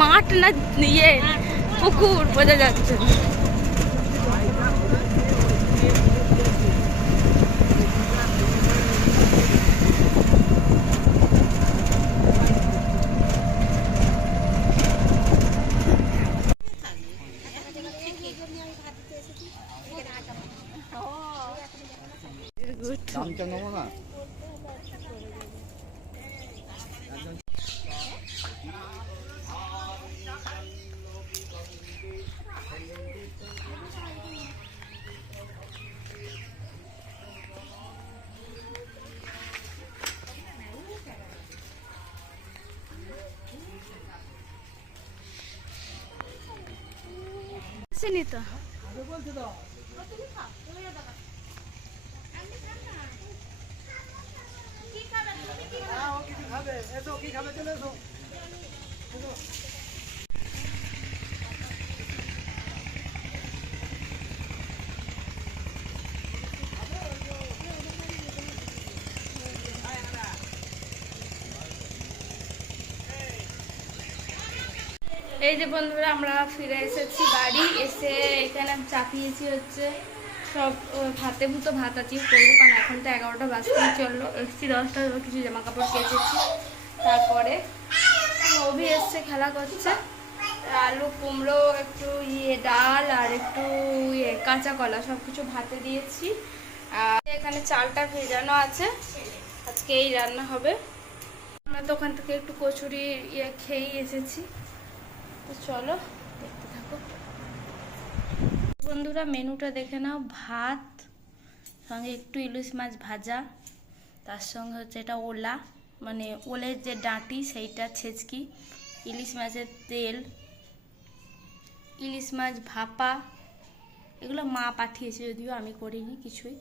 মাঠ না ইয়ে পুকুর বোঝা যাচ্ছে। আসেনি তো এই যে বন্ধুরা আমরা ফিরে এসেছি বাড়ি এসে এখানে চাপিয়েছি হচ্ছে সব ভাতে ভুতো ভাত আছি করবো, কারণ এখন তো 11টা বাজতেই চললো। এসছি 10টা, কিছু জামা কাপড় কেচেছি। তারপরে অভি এসছে, খেলা করছে। আলু কুমড়ো একটু ডাল আর একটু কাঁচা কলা সব কিছু ভাতে দিয়েছি। আর এখানে চালটা ভেজানো আছে, আজকে এই রান্না হবে। আমরা তো ওখান থেকে একটু কচুরি খেয়েই এসেছি। তো চলো দেখতে থাকো বন্ধুরা। মেনুটা দেখে নাও, ভাত সঙ্গে একটু ইলিশ মাছ ভাজা, তার সঙ্গে হচ্ছে এটা ওলা মানে ওলের যে ডাঁটি সেইটা ছেচকি, ইলিশ মাছের তেল, ইলিশ মাছ ভাপা, এগুলো মা পাঠিয়েছে, যদিও আমি করিনি কিছুই।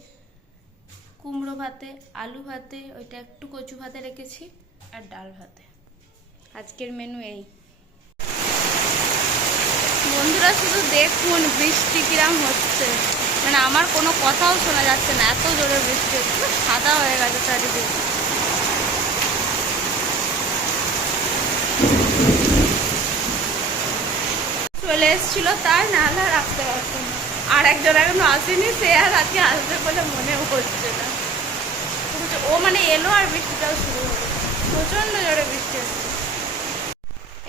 কুমড়ো ভাতে, আলু ভাতে, ওইটা একটু কচু ভাতে রেখেছি, আর ডাল ভাতে। আজকের মেনু এই বন্ধুরা। শুধু দেখুন বৃষ্টি কিরম হচ্ছে, মানে আমার কোনো কথাও শোনা যাচ্ছে না, এত জোরে বৃষ্টি হচ্ছে। সাদা হয়ে গেছে চারিদিকে। চলে এসেছিল তাই, নাহলে রাখতে পারতো না। আর একজন এখনো আসেনি, সে আর আজকে আসবে বলে মনে হচ্ছে না। ও মানে এলো আর বৃষ্টিটাও শুরু হলো, প্রচন্ড জোরে বৃষ্টি হচ্ছে।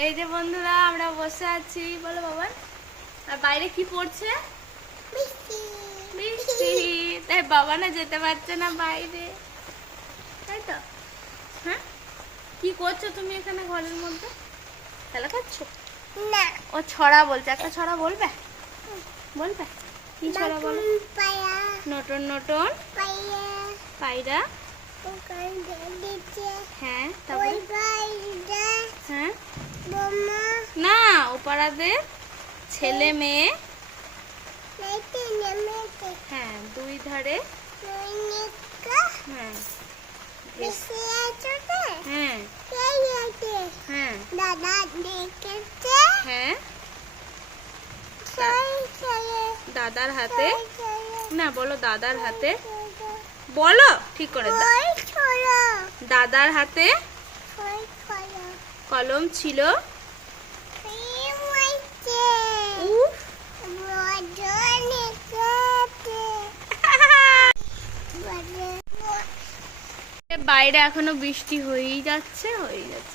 এই যে বন্ধুরা আমরা বসে আছি, বলো বাবা। আর বাইরে কি পড়ছে? বৃষ্টি। তাই বাবা না যেতে পারছে না বাইরে, তাই তো? হ্যাঁ, কি করছো তুমি এখানে ঘরের মধ্যে? খেলা করছো না? ও ছড়া বলছে, একটা ছড়া বলবে? বলবে কি ছড়া বলো? নটন নটন পায়রা। হ্যাঁ, হ্যাঁ না, ওপারাদের ছেলে মেয়ে। হ্যাঁ, দুই ধারে। হ্যাঁ হ্যাঁ হ্যাঁ হ্যাঁ, দাদার হাতে। না বলো, দাদার হাতে বলো ঠিক করে। দাদার হাতে কলম ছিল। বাইরে এখনো বৃষ্টি হয়েই যাচ্ছে।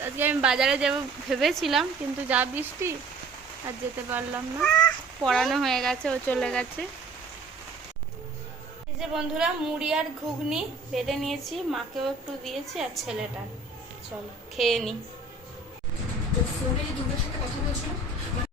আজকে আমি বাজারে যাবো ভেবেছিলাম, কিন্তু যা বৃষ্টি আর যেতে পারলাম না। পড়ানো হয়ে গেছে, ও চলে গেছে। এই যে বন্ধুরা মুড়ি আর ঘুগনি বেঁধে নিয়েছি, মাকেও একটু দিয়েছি আর ছেলেটা। চলো খেয়ে নি।